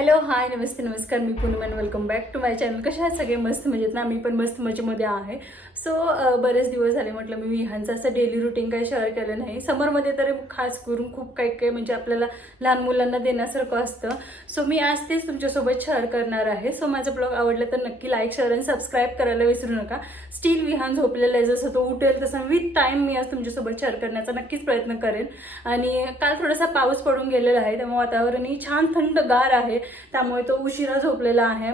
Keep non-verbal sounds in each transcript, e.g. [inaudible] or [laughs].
Hello hi नमस्ते नमस्कार मी Poonam and welcome back to my channel कशा आहेत सगळे? मस्त मजेत ना? मी पण मस्त मजेमध्ये आहे. सो बरेच दिवस झाले म्हटलं मी विहानचं असं डेली रुटीन काही शेअर केलं नाही. समरमध्ये तर खास करून खूप काही काही म्हणजे आपल्याला लहान मुलांना देण्यासारखं असतं. सो मी आज तेच तुमच्यासोबत शेअर करणार आहे. सो माझा ब्लॉग आवडला तर नक्की लाईक शेअर आणि सबस्क्राईब करायला विसरू नका. स्टील विहान झोपलेला आहे. जसं तो उठेल तसं विथ टाईम मी आज तुमच्यासोबत शेअर करण्याचा नक्कीच प्रयत्न करेन. आणि काल थोडासा पाऊस पडून गेलेला आहे. त्यामुळे वातावरणही छान थंडगार आहे. त्यामुळे तो उशिरा झोपलेला आहे.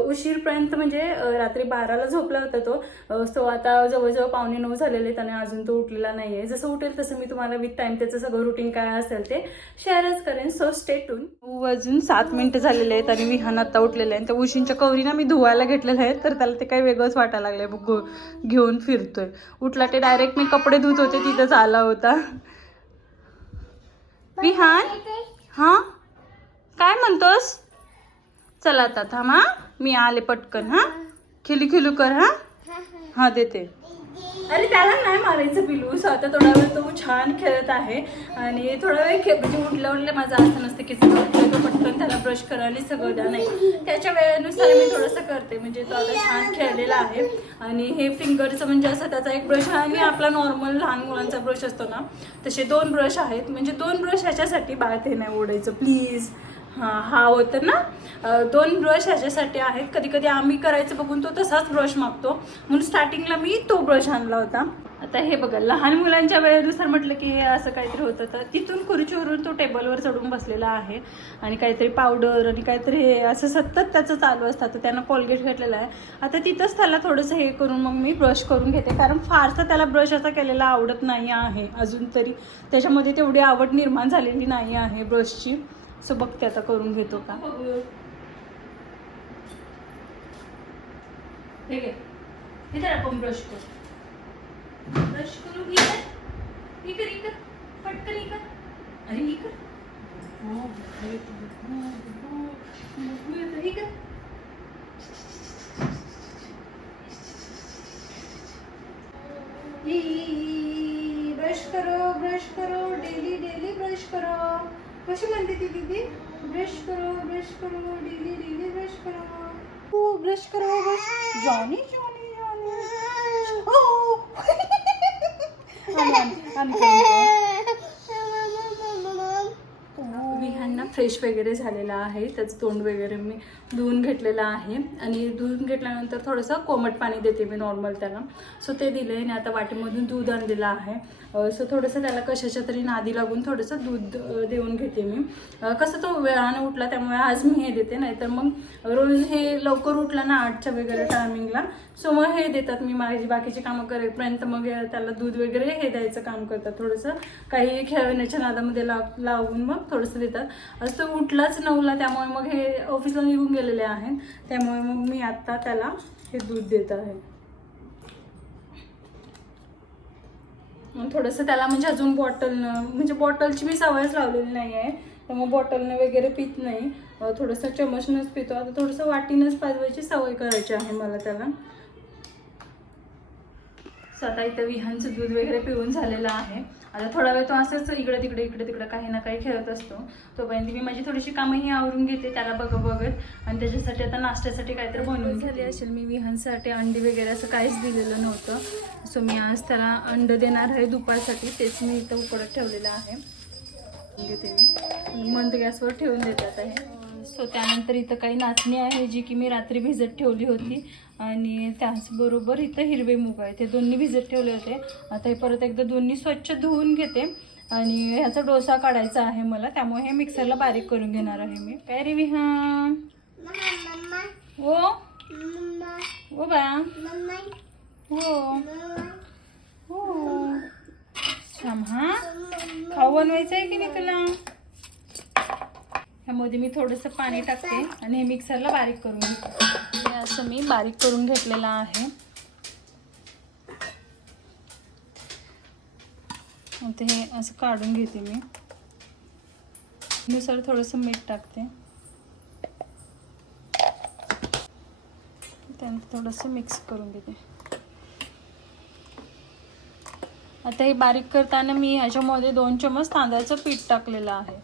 उशीरपर्यंत म्हणजे रात्री बाराला झोपला होता तो. सो आता जवळजवळ पावणे नऊ झालेले आहेत आणि अजून तो उठलेला नाही आहे जसं उठेल तसं मी तुम्हाला विथ टाइम त्याचं सगळं रुटीन काय असेल ते शेअरच करेन. सो स्टे टून अजून सात मिनिटं झालेले आहेत आणि विहान आता उठलेलं आहे. त्या उशींच्या कवरीना मी धुवायला घेतलेल्या आहेत तर त्याला ते काही वेगळंच वाटायला लागलंय. घेऊन फिरतोय. उठला ते डायरेक्ट मी कपडे धुत होते तिथंच आला होता. विहान? हा? काय म्हणतोस? चला आता थांब हा. मी आले पटकन हा. खिलू खिलू कर हा. हा देते. अरे त्याला नाही मारायचं पिलू. सो आता थोडा वेळ तो छान खेळत आहे. आणि थोडा वेळ खेळ म्हणजे उठल्या उठल्या माझं असं नसतं की सगळं तो पटकन त्याला ब्रश करायला सगळं द्या. नाही. त्याच्या वेळेनुसार मी थोडंसं करते. म्हणजे तो आता छान खेळलेला आहे. आणि हे फिंगरचं म्हणजे असं त्याचा एक ब्रश आहे आणि आपला नॉर्मल लहान मुलांचा ब्रश असतो ना तसे दोन ब्रश आहेत. म्हणजे दोन ब्रश ह्याच्यासाठी बाळ ते नाही ओढायचं. प्लीज हा हा होतं ना. दोन ब्रश ह्याच्यासाठी आहेत. कधी कधी आम्ही करायचं बघून तो तसाच ब्रश मागतो. म्हणून स्टार्टिंगला मी तो ब्रश आणला होता. आता हे बघा लहान मुलांच्या वेळेनुसार म्हटलं की हे असं काहीतरी होतं. तर तिथून खुर्चीवरून तो टेबलवर चढून बसलेला आहे. आणि काहीतरी पावडर आणि काहीतरी हे असं सतत त्याचं चालू असतं. तर त्यानं कोलगेट घेतलेला आहे. आता तिथंच त्याला थोडंसं हे करून मग मी ब्रश करून घेते. कारण फारसं त्याला ब्रश असा केलेला आवडत नाही आहे. अजून तरी त्याच्यामध्ये तेवढी आवड निर्माण झालेली नाही आहे ब्रशची सो बघते आता करून घेतो का? हे घे. इधर आपण ब्रश करू. ब्रश करू इकर इकर इकर पटकन इकर अरे इकर हो, बघू येतं, बघू, बघू, बघू येतं, इकर. ई, ई, ई, ब्रश करो ब्रश करो. डेली डेली ब्रश करो. कशी म्हणते ती दीदी? ब्रश करो ब्रश करो डेली डेली ब्रश करो. हो ब्रश करो ब्रश. जॉनी जॉनी जॉनी हो. [laughs] आम्ही- ना फ्रेश वगैरे झालेला आहे. त्याचं तोंड वगैरे मी धुवून घेतलेलं आहे. आणि धुवून घेतल्यानंतर थोडंसं कोमट पाणी देते मी नॉर्मल त्याला. सो ते दिले आणि आता वाटेमधून दूध आणलेलं आहे. सो थोडंसं त्याला कशाच्या तरी नादी लागून थोडंसं दूध देऊन घेते मी. कसं तो वेळानं उठला त्यामुळे आज मी हे देते. नाहीतर मग रोज हे लवकर उठला ना आठच्या वगैरे टायमिंगला सो मग हे देतात मी माझी बाकीची कामं करेपर्यंत मग त्याला दूध वगैरे हे द्यायचं काम करतात. थोडंसं काही खेळण्याच्या नादामध्ये लाव लावून मग थोडंसं देतात. असं तो उठलाच नऊला त्यामुळे मग हे ऑफिसला निघून गेलेले आहेत. त्यामुळे मग मी आत्ता त्याला हे दूध देत आहे. थोडंसं त्याला म्हणजे अजून बॉटलनं म्हणजे बॉटलची मी सवयच लावलेली नाही आहे. त्यामुळे बॉटलनं वगैरे पित नाही. थोडंसं चमचनंच पितो. आता थोडंसं वाटीनंच पाजवायची सवय करायची आहे मला त्याला. सो आता इथं विहानचं दूध वगैरे पिऊन झालेलं आहे. आता थोडा वेळ तो असंच इकडे तिकडे इकडे तिकडे काही ना काही खेळत असतो. तोपर्यंत मी माझी थोडीशी कामंही आवरून घेते त्याला बघत बघत. आणि त्याच्यासाठी आता नाश्त्यासाठी काहीतरी बनवून झाली असेल मी विहानसाठी अंडी वगैरे असं काहीच दिलेलं नव्हतं. सो मी आज त्याला अंड देणार आहे दुपारसाठी तेच मी इथं उकडत ठेवलेलं आहे. घेते मी. मंद गॅसवर ठेवून देतात आहे सो त्यानंतर इथं काही नाचणी आहे जी की मी रात्री भिजत ठेवली होती. आणि त्याचबरोबर इथं हिरवे मूग आहे ते दोन्ही भिजत ठेवले होते. आता हे परत एकदा दोन्ही स्वच्छ धुवून घेते. आणि ह्याचा डोसा काढायचा आहे मला. त्यामुळे हे मिक्सरला बारीक करून घेणार आहे मी. काय रे विहान. हो? हो बा. हो. हो. हा खाऊ बनवायचं आहे की नाही तुला? ह्यामध्ये मी थोडंसं पाणी टाकते आणि हे मिक्सरला बारीक करून घेते. असं मी बारीक करून घेतलेलं आहे. ते हे असं काढून घेते मी. नुसार थोडंसं मीठ टाकते. त्यानंतर थोडंसं मिक्स करून घेते. आता हे बारीक करताना मी ह्याच्यामध्ये दोन चमच तांदळाचं पीठ टाकलेलं आहे.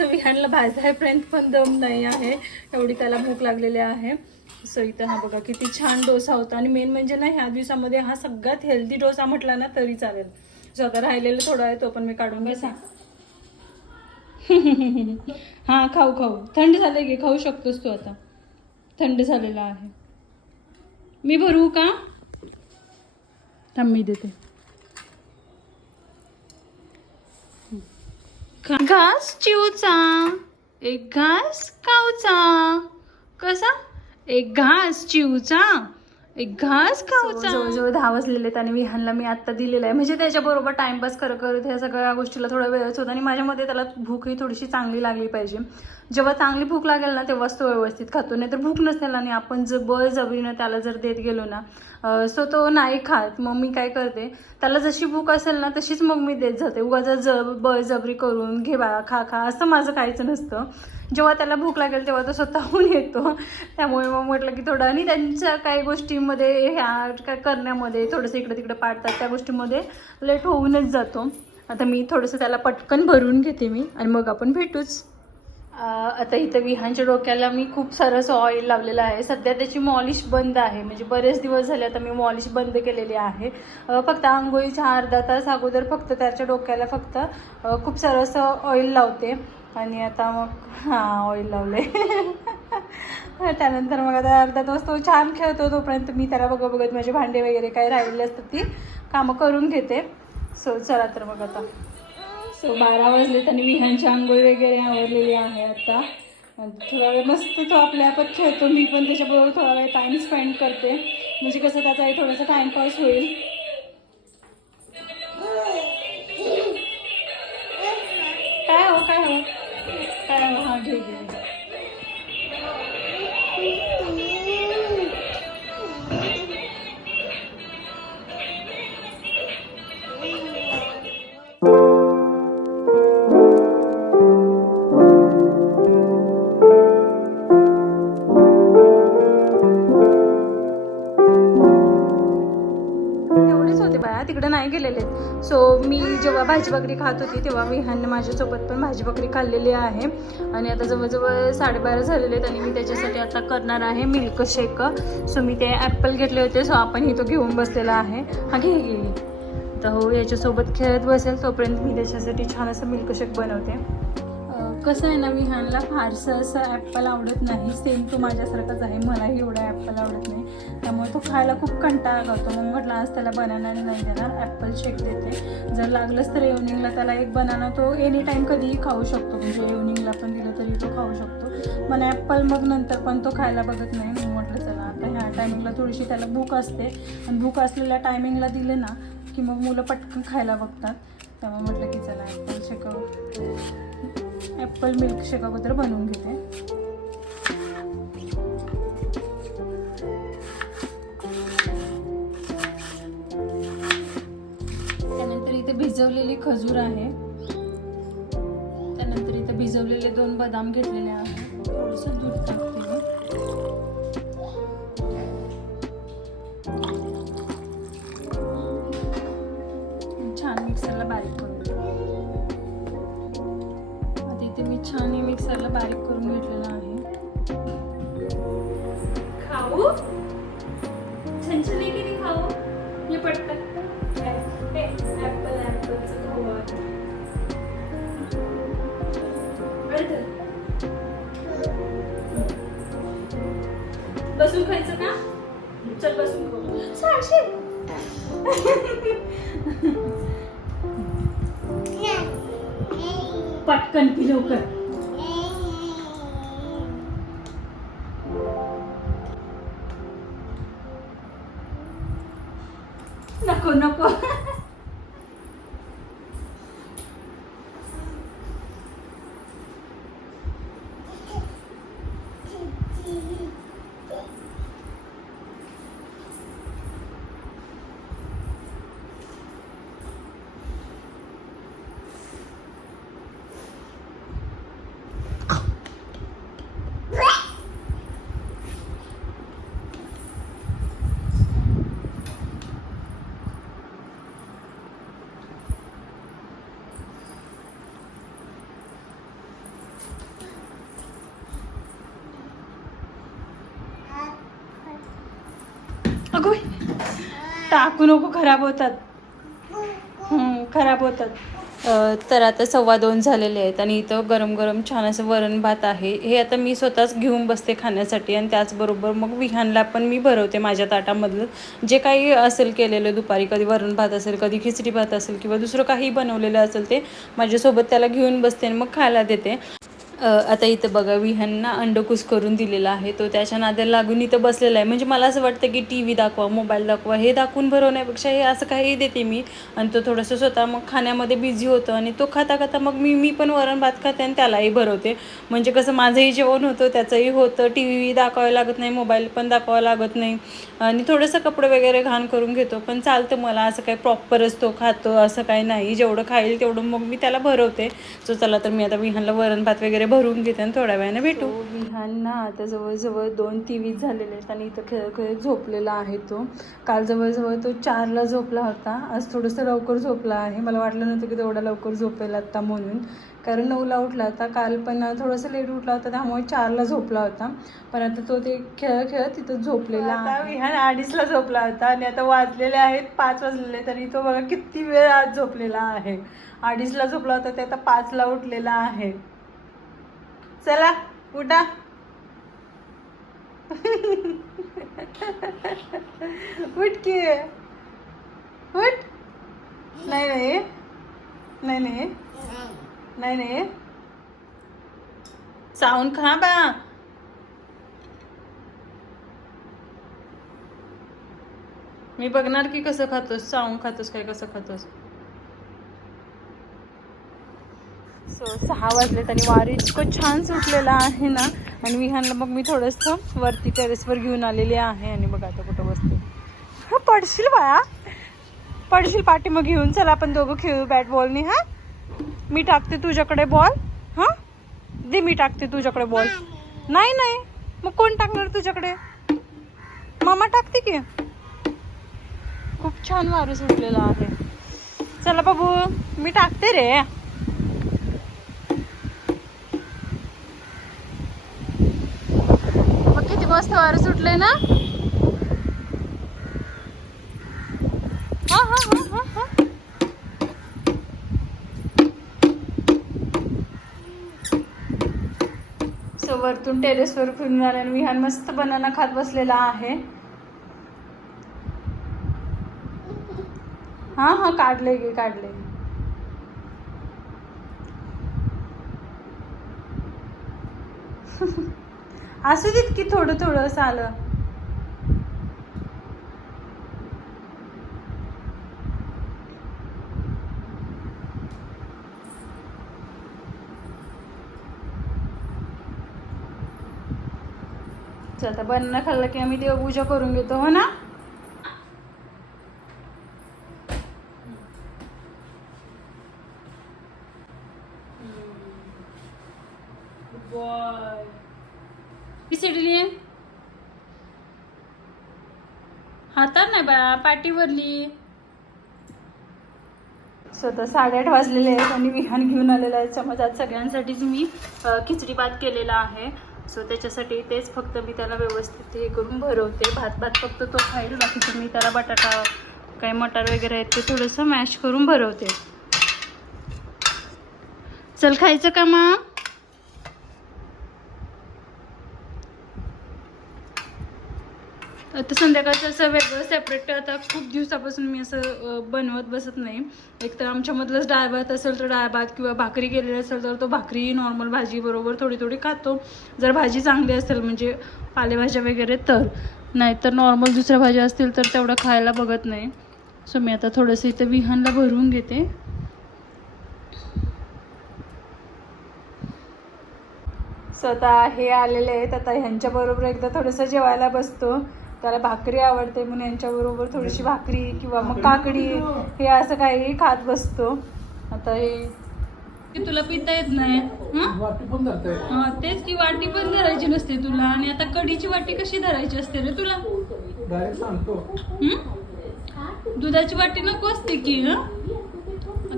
सो विहानला भाजायपर्यंत पण दम नाही आहे. एवढी त्याला भूक लागलेली आहे. सो इथं हा बघा किती छान डोसा होता. आणि मेन म्हणजे ना ह्या दिवसामध्ये हा सगळ्यात हेल्दी डोसा म्हटला ना तरी चालेल. सो आता राहिलेलं थोडं आहे तो पण मी काढून बसा. [laughs] हा खाऊ खाऊ. थंड झालं की खाऊ शकतोस तू आता. थंड झालेला आहे. मी भरू का? थांब मी देते. घास चिवचा एक घास काऊचा कसा? एक घास चिवचा एक घास खाऊचा जवळजवळ दहा वाजलेले आहेत आणि विहानला मी आत्ता दिलेला आहे. म्हणजे त्याच्याबरोबर टाइमपास करत करत ह्या सगळ्या गोष्टीला थोडा वेळच होता आणि माझ्या मते त्याला भूकही थोडीशी चांगली लागली पाहिजे. जेव्हा चांगली भूक लागेल ना तेव्हाच तो व्यवस्थित खातो. नाही तर भूक नसेल आणि आपण जर बळजबरीनं त्याला जर देत गेलो ना सो तो नाही खात. मग मी काय करते त्याला जशी भूक असेल ना तशीच मग मी देत जाते. उगाच जब बळजबरी करून घे बाळा खा खा असं माझं काहीच नसतं. जेव्हा त्याला भूक लागेल तेव्हा तो स्वतःहून [laughs] येतो. त्यामुळे मग म्हटलं की थोडं आणि त्यांच्या काही गोष्टींमध्ये ह्या काय करण्यामध्ये थोडंसं इकडे तिकडे पाडतात त्या गोष्टीमध्ये लेट होऊनच जातो. आता मी थोडंसं त्याला पटकन भरून घेते मी आणि मग आपण भेटूच. आता इथं विहानच्या डोक्याला मी खूप सारंसं ऑइल लावलेलं आहे. सध्या त्याची मॉलिश बंद आहे. म्हणजे बरेच दिवस झाले आता मी मॉलिश बंद केलेली आहे. फक्त आंघोळीच्या अर्धा तास अगोदर फक्त त्याच्या डोक्याला फक्त खूप सारं असं ऑइल लावते. आणि आता मग हां ऑइल लावले त्यानंतर मग आता अर्धा तास तो छान खेळतो तोपर्यंत मी त्याला बघत बघत माझे भांडे वगैरे काही राहिलेले असतात ती कामं करून घेते. सो चला तर मग आता. सो बारा वाजले आणि विहानची आंघोळ वगैरे आवडलेली आहे आता. थोडा वेळ मस्त तो आपल्या आपण खेळतो मी पण त्याच्याबरोबर थोडा वेळ टाईम स्पेंड करते. म्हणजे कसं त्याचाही थोडासा टाईमपास होईल. काय हो काय हो? काय हो? हां घे घे. भाजी भाकरी खात होती तेव्हा विहानने माझ्यासोबत पण भाजी भाकरी खाल्लेली आहे. आणि आता जवळजवळ साडेबारा झालेले आहेत आणि मी त्याच्यासाठी आता करणार आहे मिल्क शेक सो मी ते ॲपल घेतले होते सो आपणही तो घेऊन बसलेला आहे. हा घे घे तर हो याच्यासोबत खेळत बसेल तोपर्यंत मी त्याच्यासाठी छान असं मिल्क शेक बनवते. कसं आहे ना विहानला फारसं असं ॲपल आवडत नाही. सेम तो माझ्यासारखाच आहे. मलाही एवढा ॲपल आवडत नाही. त्यामुळे तो खायला खूप कंटाळा करतो. मग म्हटलं आज त्याला बनाना नाही देणार. ॲपल शेक देते. जर लागलंच तर इव्हनिंगला त्याला एक बनाना तो एनी टाईम कधीही खाऊ शकतो. म्हणजे इव्हनिंगला पण दिलं तरी तो खाऊ शकतो. पण ॲपल मग नंतर पण तो खायला बघत नाही. मग म्हटलं चला आता ह्या टायमिंगला थोडीशी त्याला भूक असते. आणि भूक असलेल्या टायमिंगला दिले ना की मग मुलं पटकन खायला बघतात. त्यामुळे म्हटलं की ॲपल मिल्क शेक अगोदर बनवून घेते. त्यानंतर इथे भिजवलेली खजूर आहे. त्यानंतर इथे भिजवलेले दोन बदाम घेतलेले आहे. थोडंसं दूध टाकते. [laughs] पटकन पी लवकर. टाकू नको खराब होतात. खराब होतात. तर आता सव्वा दोन झालेले आहेत आणि इथं गरम गरम छान असं वरण भात आहे. हे आता मी स्वतःच घेऊन बसते खाण्यासाठी आणि त्याचबरोबर मग विहानला पण मी भरवते माझ्या ताटामधलं. जे काही असेल केलेलं दुपारी कधी वरण भात असेल कधी खिचडी भात असेल किंवा दुसरं काही बनवलेलं असेल ते माझ्यासोबत त्याला घेऊन बसते आणि मग खायला देते. आता इथं बघा विहांना अंडकूस करून दिलेला आहे. तो त्याच्या नाद्याला लागून इथं बसलेला आहे. म्हणजे मला असं वाटतं की टी व्ही दाखवा मोबाईल दाखवा हे दाखवून भरवण्यापेक्षा हे असं काही देते मी. आणि तो थोडंसं स्वतः मग खाण्यामध्ये बिझी होतं आणि तो खाता खाता मग मी मी पण वरण भात खाते आणि त्यालाही भरवते. म्हणजे कसं माझंही जेवण होतं त्याचंही होतं. टी व्ही दाखवावं लागत नाही मोबाईल पण दाखवावा लागत नाही. आणि थोडंसं कपडे वगैरे घाण करून घेतो. पण चालतं मला असं काही प्रॉपरच तो खातो असं काही नाही. जेवढं खाईल तेवढं मग मी त्याला भरवते. सो चला तर मी आता विहानला वरण भात वगैरे भरून घेते आणि थोड्या वेळाने भेटू. विहान ना आता जवळजवळ दोन व्ही झालेले आहेत आणि इथं खेळ खेळत झोपलेला आहे तो. काल जवळजवळ तो चारला झोपला होता. आज थोडंसं लवकर झोपला आहे. मला वाटलं नव्हतं की तेवढा लवकर झोपेल आत्ता म्हणून. कारण नऊला उठला होता. काल पण थोडंसं लेट उठला होता त्यामुळे चारला झोपला होता. पण आता तो ते खेळ खेळत तिथं झोपलेला आता विहान अडीचला झोपला होता आणि आता वाजलेले आहेत पाच वाजलेले तरी तो बघा किती वेळ आज झोपलेला आहे. अडीचला झोपला होता ते आता पाचला उठलेला आहे. चला उठा. उठ की. उठ. नाही नाही. नाही नाही. नाही नाही. चावून खा बा. मी बघणार की कसं खातोस चावून खातोस काय कसं खातोस. सो सहा वाजले आणि वारी इतकं छान सुटलेलं आहे ना. आणि विहानला मग मी थोडंसं वरती टेरेसवर घेऊन आलेली आहे आणि बघ आता कुठं बसते. हा पडशील बाळा. पडशील पाठी मग घेऊन. चला आपण दोघं खेळू बॅट बॉलने हा? मी टाकते तुझ्याकडे बॉल हा? दे मी टाकते तुझ्याकडे बॉल नाही नाही. मग कोण टाकणार तुझ्याकडे? मामा टाकते की? खूप छान वारं सुटलेलं आहे. चला बाबू मी टाकते रे मग किती मस्त वारं सुटले ना? हा हा हा हा सो वरतून टेरेसवर फिरून विहान मस्त बनाना खात बसलेला आहे. हा हा काढले गे काढले [laughs] असू देत की थोडं थोडं आलं. चल, आता बनणं खाल्लं की आम्ही देवपूजा करून घेतो हो ना? पिसडली हातात नाही बा पाठीवरली स्वतः साडेआठ वाजलेले आहेत आणि विहान घेऊन आलेला आहे. समज आज सगळ्यांसाठीच मी खिचडी भात केलेला आहे. सो त्याच्यासाठी तेच फक्त मी त्याला व्यवस्थित हे करून भरवते. भात भात फक्त तो खाईल बाकीचं मी त्याला बटाटा काही मटार वगैरे आहेत ते थोडंसं मॅश करून भरवते. चल खायचं का मग? आता संध्याकाळचं असं वेगळं सेपरेट आता खूप दिवसापासून मी असं बनवत बसत नाही. एक तर आमच्यामधलंच डाळ भात असेल तर डाळ भात किंवा भाकरी केलेली असेल तर तो भाकरी नॉर्मल भाजीबरोबर थोडी थोडी खातो. जर भाजी चांगली असेल म्हणजे पालेभाज्या वगैरे तर. नाहीतर नॉर्मल दुसऱ्या भाज्या असतील तर तेवढं खायला बघत नाही. सो मी आता थोडंसं इथं विहानला भरून घेते. स्वतः हे आलेले आहेत. आता ह्यांच्याबरोबर एकदा थोडंसं जेवायला बसतो. त्याला भाकरी आवडते म्हणून यांच्याबरोबर थोडीशी भाकरी किंवा मग काकडी हे असं काही खात बसतो. आता हे की तुला पिता येत नाही. हं? वाटी पण धरताय हा, तेच की वाटी पण धरायची नसते तुला. आणि आता कढीची वाटी कशी धरायची असते रे तुला? डायरेक्ट सांगतो. हं? दुधाची वाटी नको असते की हं?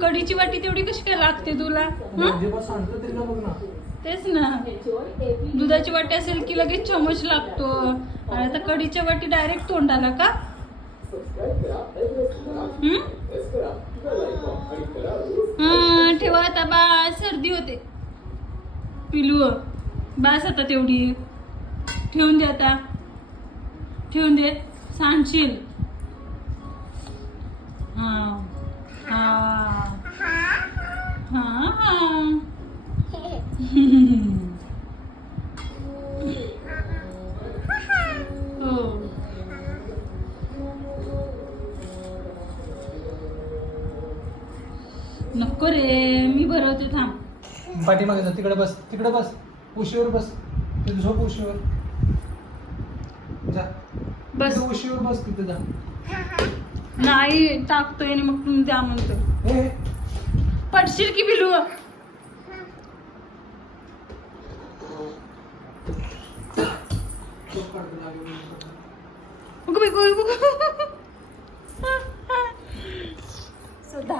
कढीची वाटी तेवढी कशी काय लागते तुला? तेच ना. दुधाची वाटी असेल की लगेच चमच लागतो. आणि आता कढीच्या वाटी डायरेक्ट तोंडाला का? हा, ठेवा आता. बा सर्दी होते. पिलू बास आता तेवढी. ठेवून दे आता. ठेवून दे. सांगशील. हा. हा. हा हो. [laughs] [laughs] नको रे मी भरवते थांब. पाठीमागे जा तिकडे बस तिकडे बस. उशीवर बस. तिथे झोप उशीवर. जा. बस. तिथे उशीवर बस तिथे जा. नाही टाकतोय आणि मग तुम्ही द्या म्हणतो पडशील की बिलू झोप काढतो जागेवरून. अगं बाई, गं, गं.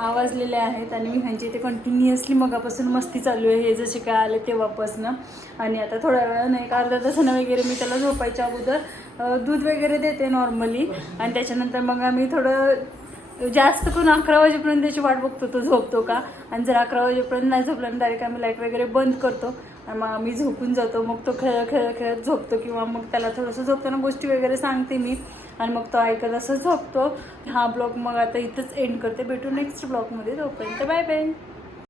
आवाजलेले वाजलेले आहेत आणि मी ह्यांच्या इथे कंटिन्युअसली मगापासून मस्ती चालू आहे. हे जसे काय आले तेव्हापासनं. आणि आता थोड्या वेळानं एक अर्धा तासानं वगैरे मी त्याला झोपायच्या अगोदर दूध वगैरे देते नॉर्मली आणि त्याच्यानंतर मग आम्ही थोडं जास्त करून अकरा वाजेपर्यंत त्याची वाट बघतो तो झोपतो का? आणि जर अकरा वाजेपर्यंत नाही झोपला डायरेक्ट आम्ही लाइट वगैरे बंद करतो. मग आम्ही झोपून जातो. मग तो खेळ खेळ खेळत झोपतो किंवा मग त्याला थोडंसं झोपताना गोष्टी वगैरे सांगते मी. आणि मग तो ऐकत असं झोपतो. हा ब्लॉग मग आता इथंच एंड करते. भेटू नेक्स्ट ब्लॉगमध्ये. तोपर्यंत बाय बाय